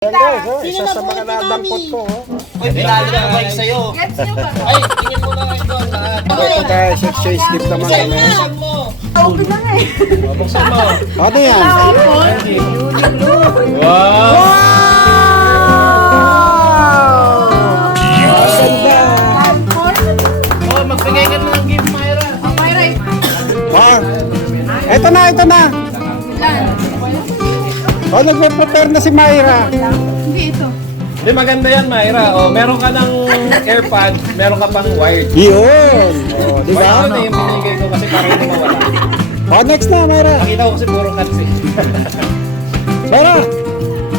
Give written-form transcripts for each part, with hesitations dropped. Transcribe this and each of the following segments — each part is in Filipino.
Yan guys, isa sa mga nadampot ko. Uy, pinali na ang bike sa'yo. Gets nyo ba? Ay, tingin mo na kayo doon lahat. Ito guys, exchange gift naman kami. Buksan mo. Open lang eh. Buksan mo. Ano yan? Wow! Ganda! Oh, magbigay ka na ng gift, Myra. Oh, Myra. Wow! Ito na! Ilan? Oh, nagpe-prepare na si Myra. Hindi ito. Hindi, maganda yan, Myra. Oh, meron ka ng AirPod, meron ka pang wired. Yun! Oh, di ba? Ito yung binigay ko kasi para hindi mawala. Oh, next na, Myra. Nakita ko kasi puro cuts eh. Myra!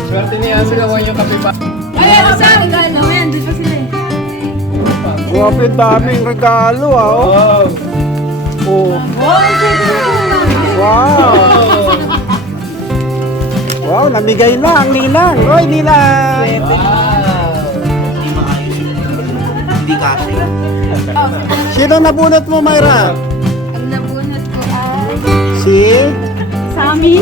Swerte niya, sigawan yung kape pa. Ay, ako sa regalo. Ayan, di pa sila eh. Grabe, daming regalo ah. Oh. Wow! Oh. Wow! Wow, namigay na ang ninang. Oy, ninang! Hindi kasi. Sino nabunot mo, Myra? Ang nabunot ko ay... Si? Sami.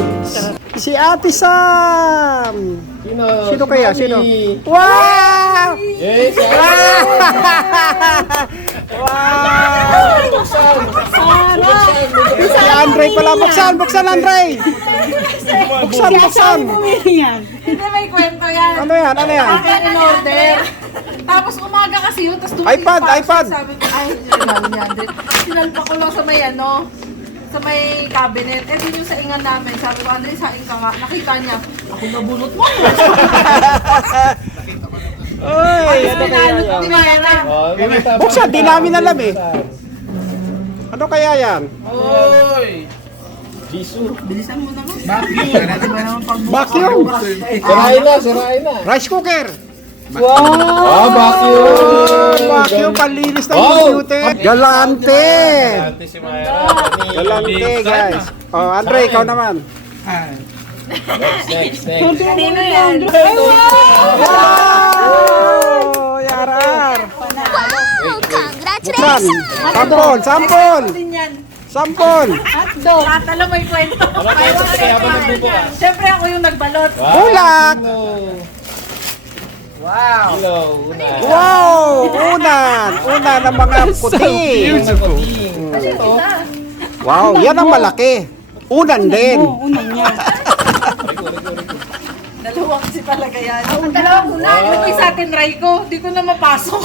Si Ate Sam! Sino? Sino kaya? Si Sino? Mami. Wow! Yes! Wow! Si Andre pala. Buksan, buksan, Andre! Buksan! Hindi, may kwento yan. Ano yan? Ano yan? Akin in order. Tapos umaga kasi yun, tapos dumating iPad, pa ako, iPad. Sabi ko, ay, sinalo niya, Andre. Sinalpa ko lang sa may sa may cabinet. Eh, dun yung saingan namin. Sabi ko, Andre, saing ka nga. Nakita niya, ako nabunot mo. Oy! Ano kaya Sinalo ko, yan? di ba yan? Oh, kumita pa. Buksan, di namin alam eh. Ano kaya yan? Oy! Bisu. Bilisan mo naman. Vacuum! Sirain na, sirain na. Rice cooker! Wow! Ah, vacuum! Vacuum, panlinis ng Wow! computer! Galante! Galante si Myra. Galante, guys. Oh, Andre, ikaw naman. Next. Kanino yan? Wow! Yarar! Buksan! Sampol! Din yan. Sampol! Hotdog. Lahat alam may kwento. Ano kayo sa kaya ba nagbubukas? Siyempre ako yung nagbalot. Bulak! Wow! Hello, una. Wow! Unan! Unan ng mga puti! Wow, yan ang malaki. Unan din. Dalawa kasi talaga yan. Ang dalawa ko na. Ano yung sa atin, Raiko? Di ko na mapasok.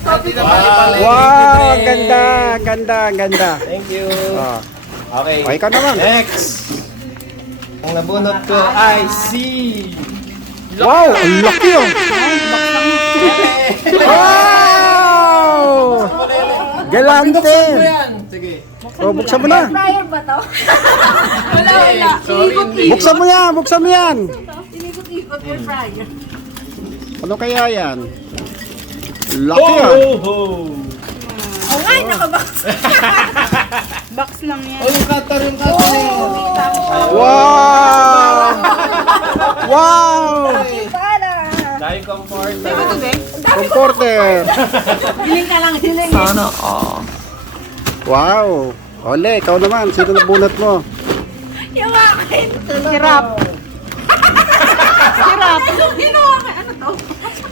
Wow, ang ganda, ang ganda, ang ganda. Thank you. Oh. Okay. Okay ka naman. Next. Ang nabunot ko ay si... Wow, ang laki oh. Wow! Galante. Sige. Oh, buksan mo na. Fryer ba to? Wala. Sorry, hindi. Buksan mo yan, buksan mo yan. Inikot-ikot yung fryer. Ano kaya yan? Laki ah. Oh, ngay, nakabox. Box lang yan. Oh, yung cutter. Wow! Wow! Para. Dahil comforter. Comforter. Hiling ka lang, hiling. Wow. Ole, ikaw naman. Sino nabunot mo? Yung akin. Sirap. Sirap. Ginawa ka, ano to?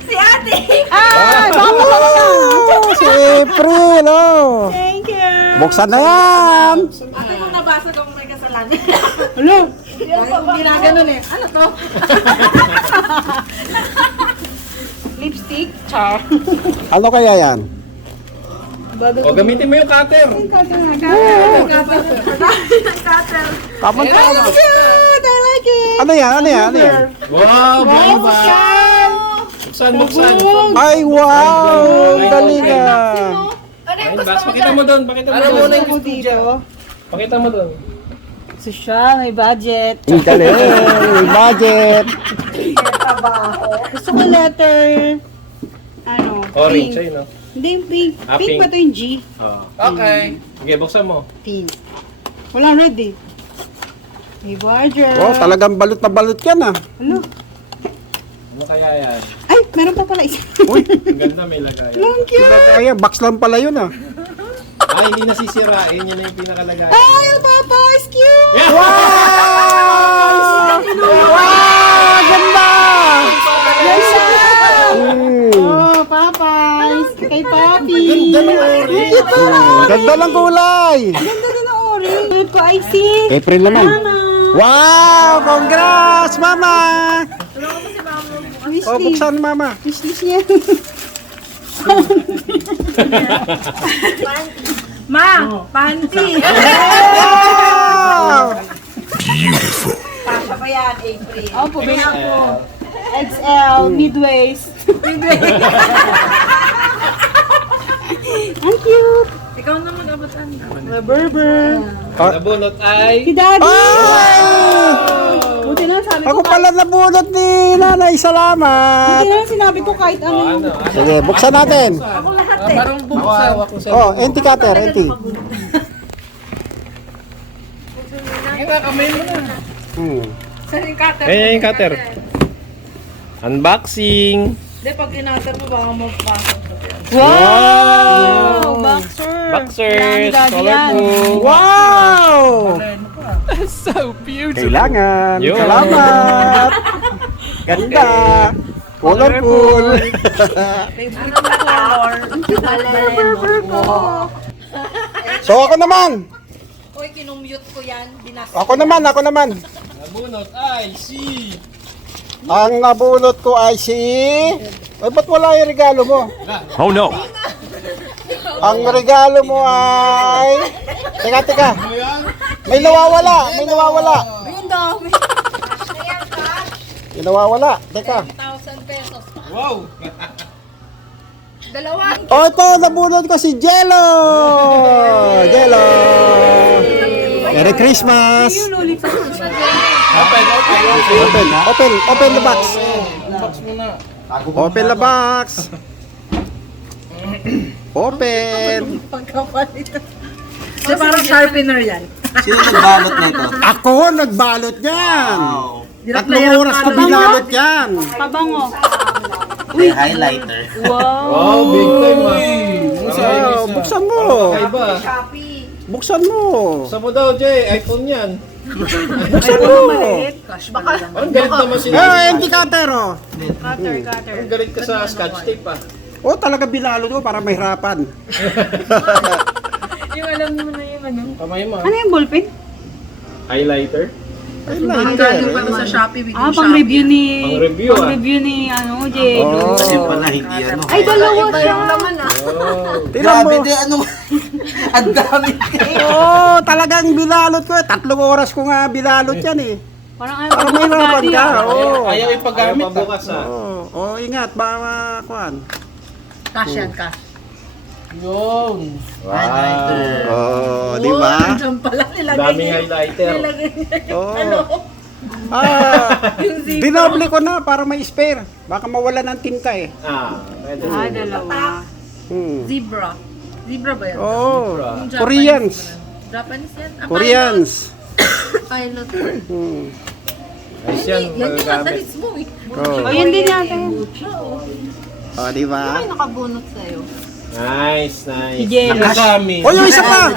Si ate. Ay, wow! Si April, oh. Thank you. Buksan na yan. Ate, kung nabasa kung may kasalanan. Hello? Kung ginaganon eh. Ano to? Lipstick? Char. Ano kaya yan? O, gamitin mo yung cutter. Cutter. Tama I like it. Ano yan? Ano yan? Ano yan? Wow, bomba. Buksan. Ay, wow! Ang galing ah. Ano yung Ayun, gusto Bas, mo pakita mo doon. Pakita mo doon. Pakita mo doon. So siya, may budget. Ang galing. May budget. Gusto ko letter, ano, Orange, pink. ayun, no? Hindi yung pink. Ah, Pink pink. ba ito yung G? Okay. Sige, buksan mo. Pink. Walang red eh. May budget. Oh, talagang balot na balot yan ah. Ano? Ano kaya yan? Ay, meron pa pala isa. Uy, Ang ganda, may lagayan. Ang cute. ay, box lang pala yun ah. Hindi nasisirain. Yan na yung pinakalagayan. Ay, ang papa, is cute. Yeah! Wow! Wow! Ganda ng orange. Ganda ng kulay. Ganda din ng orange. Sunod ko ay si April naman. Mama. Wow! Congrats, Mama! Wishlist. O, buksan, Mama. Wishlist niya. Panty! Wow! Pasya pa yan, April. Opo, bilang ko. XL, mid-waist. Ang cute. Ikaw naman, abatan. Berber. Nabunot ay... Si Daddy. Ay! Buti na sabi ko Ako pala nabunot ni Nanay. Salamat. Buti na sinabi ko kahit ano. Sige, buksan natin. Ako lahat eh. Parang buksan. Oh, empty cutter, empty. Kamay mo na. Saan yung cutter? Ayan yung cutter. Unboxing. Hindi, pag kinatter mo, baka magpasok na yan. Wow! Boxer. Boxers. Daddy yan. Colorful. Wow! So beautiful. Kailangan. Yun. Salamat. Ganda. Colorful. Favorite na color. So ako naman. Uy, kinumute ko yan. Binas. Ako naman. Nabunot ay si... Ang nabunot ko ay si... Ay, ba't wala yung regalo mo? Oh no. Ang regalo mo ay... Teka. May nawawala. Ayun dami. May nawawala. Teka. 1,000 pesos. Wow. Dalawa. Oh, ito. Nabunot ko si Jello. Merry Christmas. Open the box. Unbox mo na. Open the box. Open. Pagkapalit. Di parang sharpener yan. Sino nagbalot nito? Ako nagbalot yan. Wow. Tatlong oras ko binalot yan. Pabango. May highlighter. Wow. Wow, big time ah. Oh, buksan mo. Kaiba. Shopee. Buksan mo. Sa mo daw, Jay. iPhone yan. Buksan mo. Cash baka lang. Ang galit naman sila. Eh, empty cutter oh. Cutter. Ang galit ka sa scotch tape ah. Oh, talaga binalot ko para mahirapan. Yung alam mo na yung ano. Kamay mo. Ano yung ballpen? Highlighter. Galing pa sa Shopee. Pang review ni... Pang-review, Pang review ni, ano, Diego. Oh. Kasi pala hindi ano. Ay, dalawa siya. naman ah. Oh. Tingnan mo. Grabe din ano. Ang dami. Oh, talagang binalot ko. 3 oras ko nga binalot yan eh. Parang ayaw Para mahirapan ka. Oh. Ayaw ipagamit ah. Bukas ah. Oh, ingat. Baka kuan. Cash yan, cash. Yun. Highlighter. Oh, di ba? Diyan pala nilagay Daming niya. highlighter. Nilagay niya yung Oh. ano. Ah, dinoble ko na para may spare. Baka mawala ng tinta eh. Ah, pwede. dalawa. Zebra. Zebra ba yan? Oh, Yung Japanese Koreans. ba yan? Japanese yan? Ah, Koreans. Pilot. Hmm. Ayos yan, Yan yung magagamit. natalis mo eh. Oh. O, yun din yata yun. Oh, di ba? Ay, nakabunot sa'yo. Nice. Si Jello. Nakasami. Oh, yung isa pa,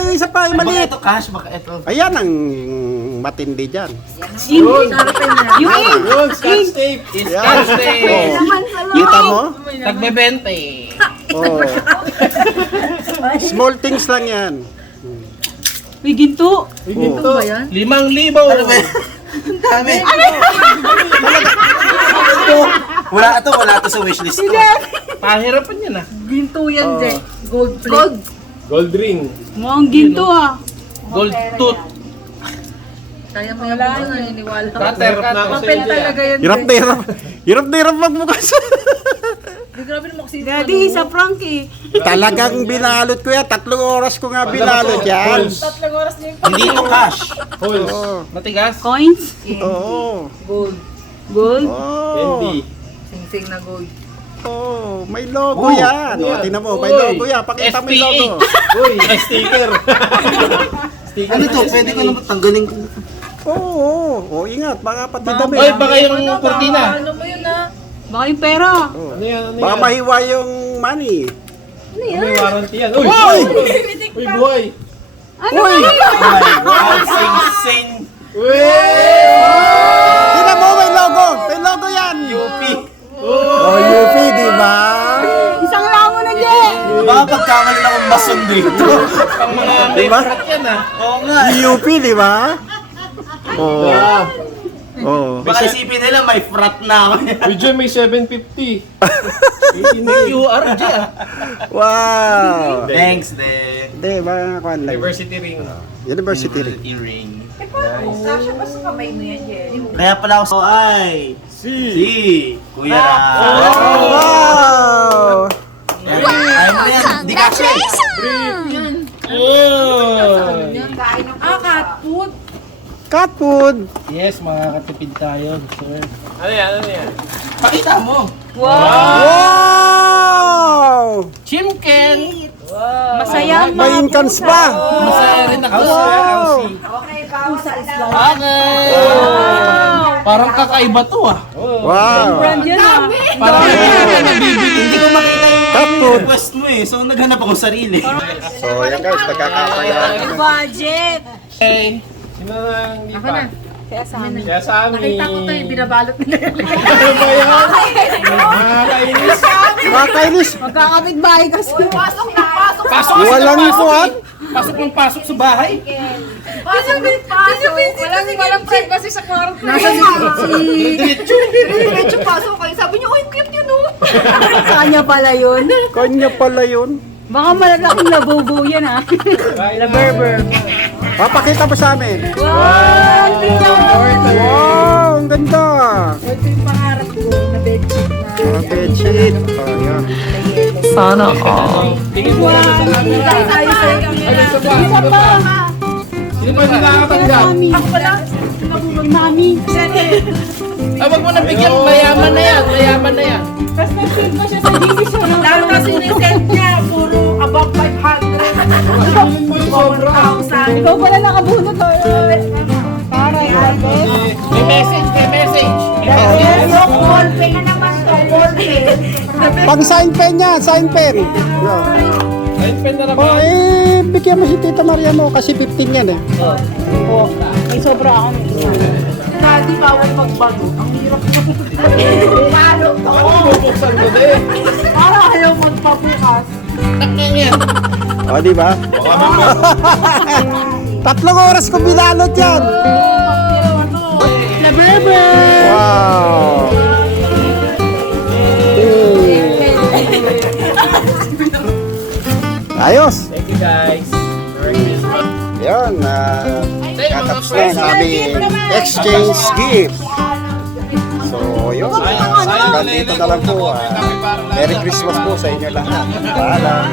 yung Baka maliit. ito cash, baka ito. Ayan ang matindi dyan. Yung Yun, scotch tape. It's Yan. scotch tape. Oh. Kita mo? Tagbebente. Oh. Small things lang yan. may ginto. Ginto. Oh. 5,000. Ang dami. Wala to sa wishlist ko. Pahirapan yan ah. Ginto yan, Oh. Jay. Gold plate. Gold ring. Mukhang ginto ah. Gold tooth. Kaya mo yung buko, naniniwala ko. Cutter na ako sa Papel inyo. talaga yan, Hirap na Jay. hirap. Hirap na hirap magbukas. Di grabe naman kasi. Daddy, sa prank eh. Talagang binalot ko yan. 3 oras ko nga binalot yan. Holes. Tatlong oras niya yung Hindi to cash. Holes. Oo. Matigas. Coins? Oo. gold. Gold? Oh. Candy. Sing-sing na gold. Oh, may logo Oh, yan. ano Oh, yan? tingnan mo, may Uy. logo yan. Pakita mo yung logo. Uy, may sticker. Sticker. Ano to? Pwede ko naman tanggalin ko. Oo, ingat. Baka pati dami. Oy, baka yung kurtina. Ano mo yun ah? Baka yung pera. Ano yan? Ano Baka yan? mahiwa yung money. May warranty yan. Uy! Uy! Uy, buhay! Uy! Sing-sing. Uy! Tingnan mo, may logo. May logo yan. UP. Oh, UP, di ba? Isang lamo na dyan. Quezon dito. Pang mga may Diba? frat yan ah. Oo nga. UP, di ba? Oo. Oo. Baka isipin nila may frat na ako. Medyo may 750. May QR dyan. Wow. Thanks, de. Hindi, ba kuan lang. University ring. University ring. Ring. Kasya ba sa kamay mo yan, Jenny? Kaya pala ako ay si Kuya Ram. Wow! Ay mo yan. Di ka Cat food. Cat food. Yes, makakatipid tayo, sir. Ano yan? Ano yan? Pakita mo. Wow! Chimken! Masaya. May incans pa. Masaya rin ako, sir. Wow! Okay, bawas sa islam. Okay! Parang kakaiba to ah. Wow! Brand yan ah. Parang nabibili. Hindi ko makita Cat yung food. request mo eh. So naghanap ako sarili. So, yan guys, pagkakapala. Budget. Okay. Sino nang lipat? Kaya sa amin. Kaya sa amin. Nakita ko to yung binabalot nila. Ano ba yan? Nakakainis. Nakakainis. Magkakapit bahay kasi. Pasok na, pasok na. Pasok kasi Walang ng pasok kuwan. eh. Pasok ng pasok sa bahay. Pasok na, pasok. Walang privacy sa kwarto. Nasa diretso pasok kayo. Sabi niyo, oh, cute yun oh. Sa kanya pala yun. Kanya pala yun. Baka malalaking labubo yan ah. Laberber. Papakita mo sa amin. Wow! Wow, ang ganda. Ito yung pangarap ko na bedsheet na. Bedsheet. Oh, yan. Sana all. Tingin mo na sa amin. Ano sa ba? Ano ba? Sino ba nakakatanggap? Ako pala. Mami. Ay, wag mo nabigyan. Mayaman na yan. Mayaman na yan. Tapos nag-send mo siya sa GC siya. Lalo na sinisend niya, puro above 500. Sobra. 1,000. Ikaw pala nakabunot oh. Para ate. May message. May message. Yung ballpen na naman to, ballpen. Pang sign pen yan, sign pen. Yeah. Ayun, pen na Oh, naman. eh, bigyan mo si Tita Maria mo kasi 15 yan eh. Oh, may sobra akong isa. Daddy, bawal magbago. Ang hirap na. Paano to? Bubuksan ko din. Para ayaw magpabukas. Takang yan. O, di ba? 3 oras ko binalot yan. Laberber. Wow. Ayos. Thank you guys. Merry Christmas. Yan, katapos na ang aming exchange gift. So, yun. Hanggang dito na lang po. Merry Christmas po sa inyo lahat. Paalam.